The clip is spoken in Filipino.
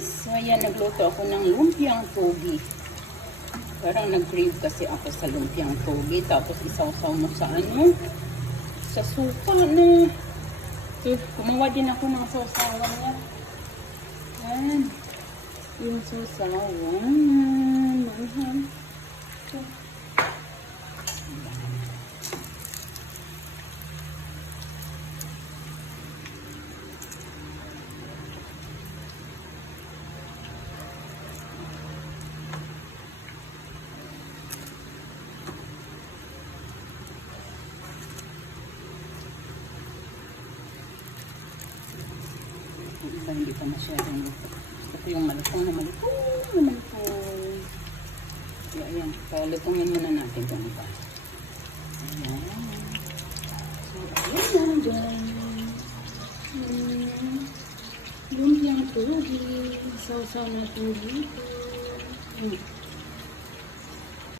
guys. So ayan, nagluto ako ng lumpiang togi. Parang nag-crave kasi ako sa lumpiang togi. Tapos isaw-saw mo sa ano? Sa suka na. So, kumawa din ako ng sausawan niya. Ayan. Yung sausawan. Manham. So, iba hindi pa masyadong gusto ko yung malutong na malutong. So, ayan. Palutongin muna natin kung iba. Ayan. So, ayan na dyan. Lumpiang togi. Sausaw natin dito.